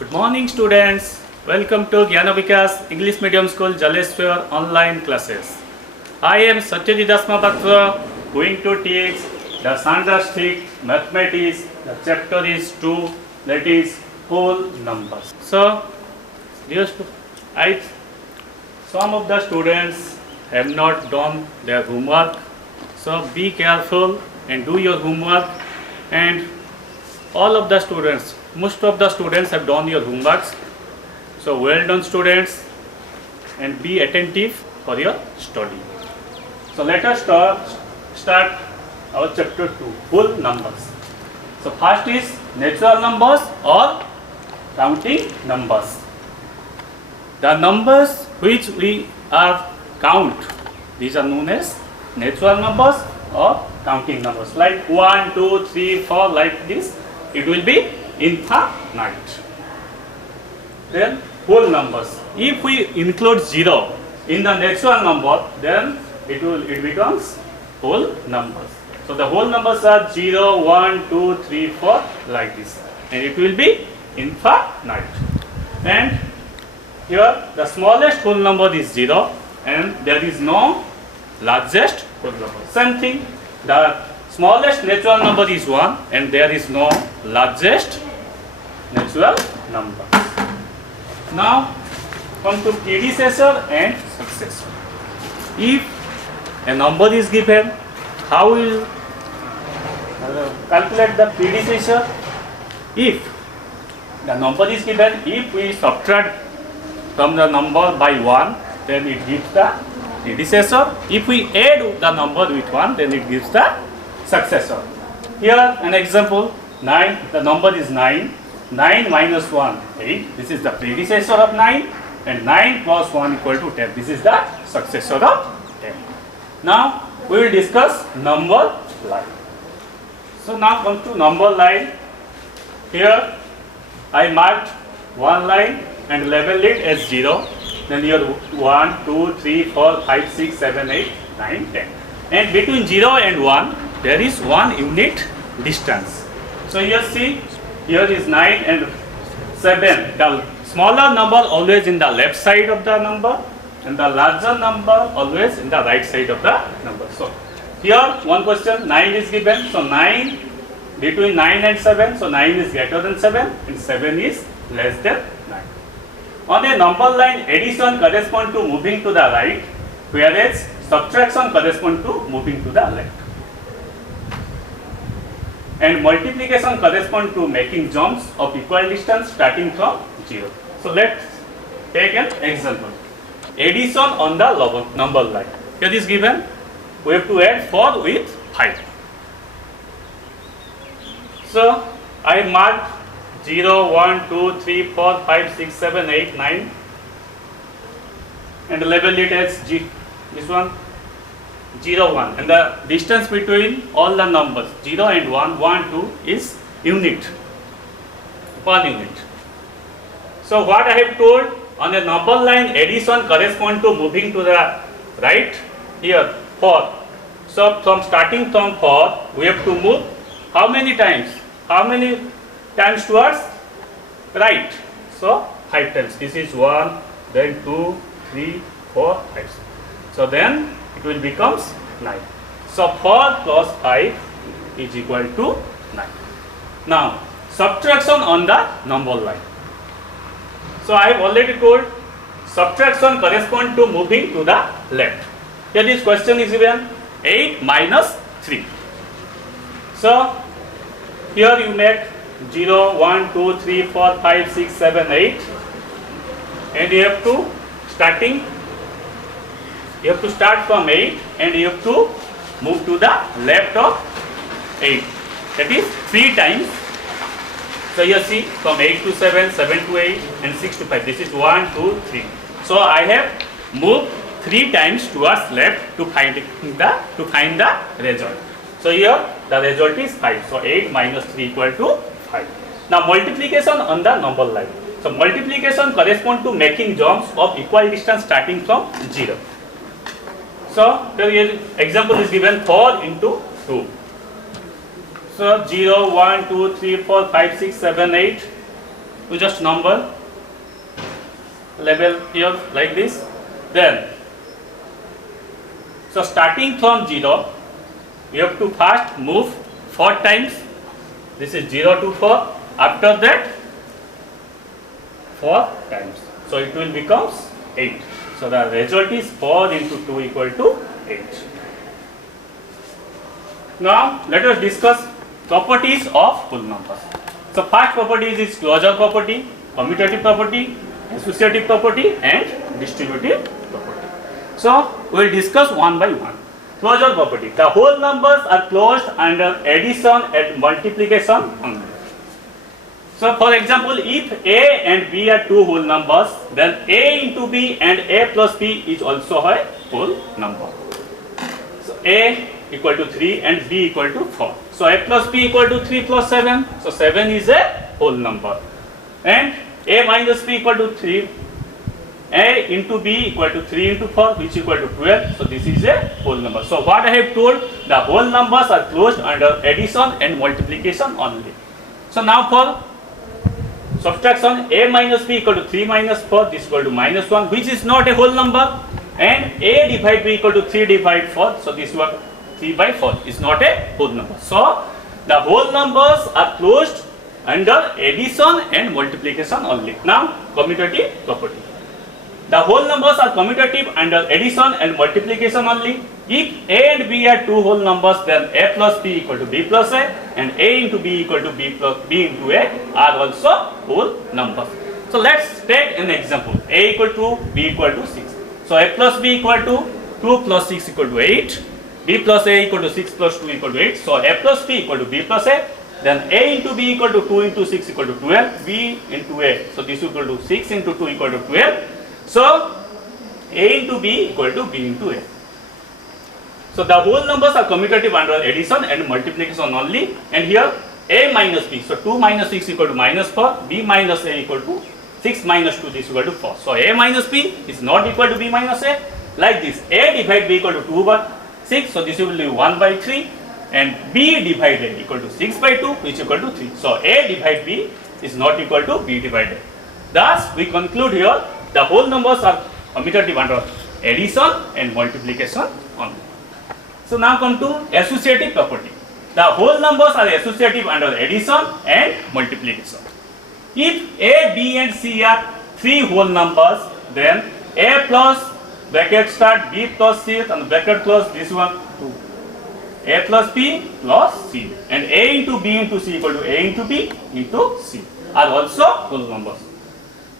Good morning, students. Welcome to Gyanavikas English Medium School Jaleshwar online classes. I am Satyajit Dasmapatra going to teach the Fantastic Mathematics. The chapter is 2, that is whole numbers. So, some of the students have not done their homework. So, be careful and do your homework. And all of the students, most of the students have done your homeworks. So well done, students, and be attentive for your study. So let us start our chapter 2, whole numbers. So first is natural numbers or counting numbers. The numbers which we are count, these are known as natural numbers or counting numbers, like 1, 2, 3, 4, like this. It will be infinite. Then whole numbers. If we include 0 in the natural number, then it becomes whole numbers. So the whole numbers are 0, 1, 2, 3, 4, like this, and it will be infinite. And here the smallest whole number is 0, and there is no largest whole number. Same thing, the smallest natural number is 1, and there is no largest natural number. Now come to predecessor and successor. If a number is given, how will calculate the predecessor? If the number is given, if we subtract from the number by 1, then it gives the predecessor. If we add the number with 1, then it gives the successor. Here an example, 9, the number is 9. 9 minus 1, 8. This is the predecessor of 9, and 9 plus 1 equal to 10. This is the successor of 10. Now we will discuss number line. So now come to number line. Here I marked one line and labeled it as 0. Then here 1, 2, 3, 4, 5, 6, 7, 8, 9, 10. And between 0 and 1 there is 1 unit distance. So here see, here is 9 and 7. The smaller number always in the left side of the number, and the larger number always in the right side of the number. So here one question, 9 is given. So 9, between 9 and 7, so 9 is greater than 7 and 7 is less than 9. On a number line, addition corresponds to moving to the right, whereas subtraction corresponds to moving to the left. And multiplication corresponds to making jumps of equal distance starting from 0. So let's take an example. Addition on the number line. Here is given, we have to add 4 with 5. So I marked 0, 1, 2, 3, 4, 5, 6, 7, 8, 9 and label it as this one 0, 1, and the distance between all the numbers 0 and 1, 1, 2 is unit, 1 unit. So what I have told, on a number line addition corresponds to moving to the right. Here 4. So from starting from 4 we have to move how many times? How many times towards right? So 5 times. This is 1, then 2, 3, 4, 5. So then it will becomes 9. So 4 plus 5 is equal to 9. Now subtraction on the number line. So I have already told subtraction corresponds to moving to the left. Here this question is given 8 minus 3. So here you make 0, 1, 2, 3, 4, 5, 6, 7, 8, and you have to start from 8 and you have to move to the left of 8. That is 3 times. So you see from 8 to 7, 7 to 8 and 6 to 5. This is 1, 2, 3. So I have moved 3 times towards left to find the result. So here the result is 5. So 8 minus 3 equal to 5. Now multiplication on the number line. So multiplication corresponds to making jumps of equal distance starting from 0. So here example is given 4 into 2. So 0, 1, 2, 3, 4, 5, 6, 7, 8. you just number label here like this. Then, so starting from 0, we have to first move 4 times. This is 0 to 4. After that, 4 times. So it will become 8. So the result is 4 into 2 equal to 8. Now let us discuss properties of whole numbers. So first property is closure property, commutative property, associative property and distributive property. So we will discuss one by one. Closure property. The whole numbers are closed under addition and multiplication only. So for example, if A and B are two whole numbers, then A into B and A plus B is also a whole number. So A equal to 3 and B equal to 4. So A plus B equal to 3 plus 7. So 7 is a whole number. And A minus B equal to 3. A into B equal to 3 into 4, which equal to 12. So this is a whole number. So what I have told, the whole numbers are closed under addition and multiplication only. So now for subtraction, A minus B equal to 3 minus 4, this equal to minus 1, which is not a whole number. And A divide B equal to 3 divide 4, so this one 3 by 4 is not a whole number. So the whole numbers are closed under addition and multiplication only. Now commutative property. The whole numbers are commutative under addition and multiplication only. If A and B are two whole numbers, then A plus B equal to B plus A and A into B equal to B plus B into A are also whole numbers. So let's take an example. A equal to B equal to 6. So A plus B equal to 2 plus 6 equal to 8. B plus A equal to 6 plus 2 equal to 8. So A plus B equal to B plus A. Then A into B equal to 2 into 6 equal to 12. B into A. So this equal to 6 into 2 equal to 12. So A into B equal to B into A. So the whole numbers are commutative under addition and multiplication only. And here A minus B. So 2 minus 6 equal to minus 4. B minus A equal to 6 minus 2, this equal to 4. So A minus B is not equal to B minus A. Like this, A divide B equal to 2 by 6. So this will be 1 by 3. And B divide A equal to 6 by 2, which equal to 3. So A divide B is not equal to B divide A. Thus we conclude here the whole numbers are commutative under addition and multiplication only. So now come to associative property. The whole numbers are associative under addition and multiplication. If A, B and C are three whole numbers, then A plus bracket start B plus C and bracket close this one 2. A plus B plus C and A into B into C equal to A into B into C are also whole numbers.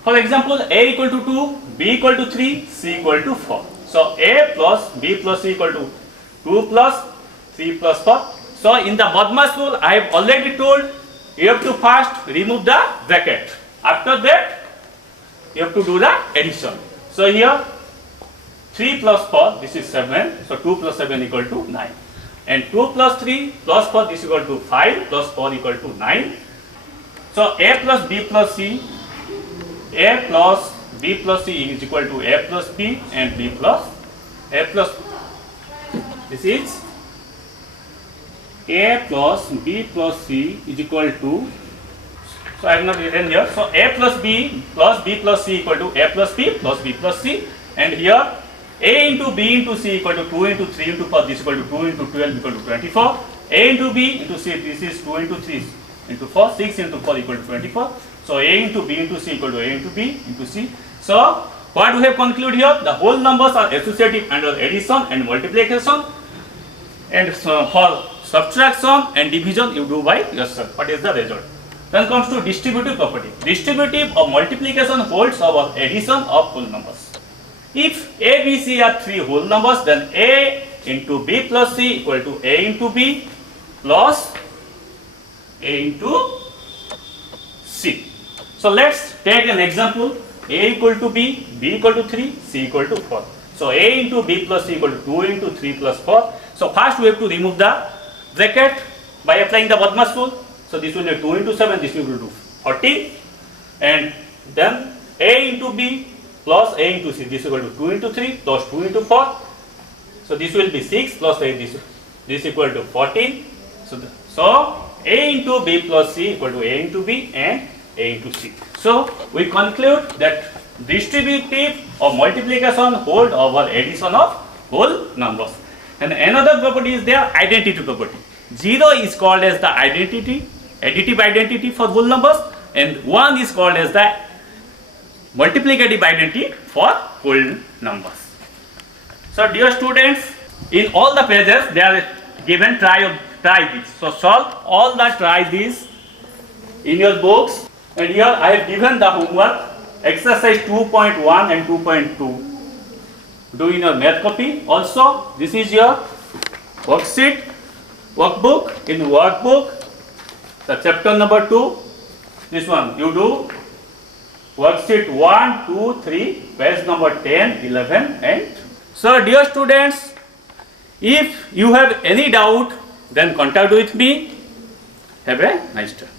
For example, A equal to 2, B equal to 3, C equal to 4. So A plus B plus C equal to 2 plus 3 plus 4. So in the BODMAS rule, I have already told you have to first remove the bracket. After that, you have to do the addition. So here 3 plus 4, this is 7. So 2 plus 7 equal to 9. And 2 plus 3 plus 4, this equal to 5 plus 4 equal to 9. So A plus B plus C, A plus B plus C is equal to A plus B and B plus A plus. This is A plus B plus C is equal to, so I have not written here. So A plus B plus C equal to A plus B plus B plus C, and here A into B into C equal to 2 into 3 into 4, this equal to 2 into 12 equal to 24. A into B into C, this is 2 into 3 into 4, 6 into 4 equal to 24. So A into B into C equal to A into B into C. So what we have concluded here, the whole numbers are associative under addition and multiplication, and so for subtraction and division you do by yourself. What is the result? Then comes to distributive property. Distributive of multiplication holds over addition of whole numbers. If A, B, C are three whole numbers, then A into B plus C equal to A into B plus A into C. So let's take an example. A equal to B, B equal to 3, C equal to 4. So A into B plus C equal to 2 into 3 plus 4. So first we have to remove the bracket by applying the BODMAS rule. So this will be 2 into 7, this will be 14. And then A into B plus A into C, this is equal to 2 into 3 plus 2 into 4. So this will be 6 plus A, this equal to 14. So A into B plus C equal to A into B and A into C. So we conclude that distributive or multiplication hold over addition of whole numbers. And another property is their identity property. 0 is called as the identity, additive identity for whole numbers, and 1 is called as the multiplicative identity for whole numbers. So dear students, in all the pages they are given try this. So solve all the try this in your books, and here I have given the homework exercise 2.1 and 2.2. Do in your math copy. Also, this is your worksheet, workbook. In workbook, the chapter number 2, this one you do worksheet 1, 2, 3, page number 10, 11 and so dear students, if you have any doubt then contact with me. Have a nice day.